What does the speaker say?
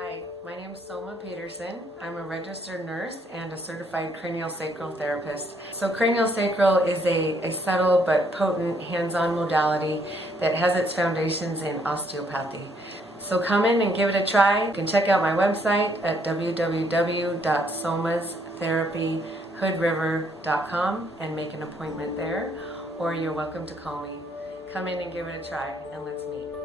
Hi, my name is Soma. I'm a registered nurse and a certified craniosacral therapist. So craniosacral is a subtle but potent hands-on modality that has its foundations in osteopathy. So come in and give it a try. You can check out my website at www.somastherapyhoodriver.com and make an appointment there, or you're welcome to call me. Come in and give it a try, and let's meet.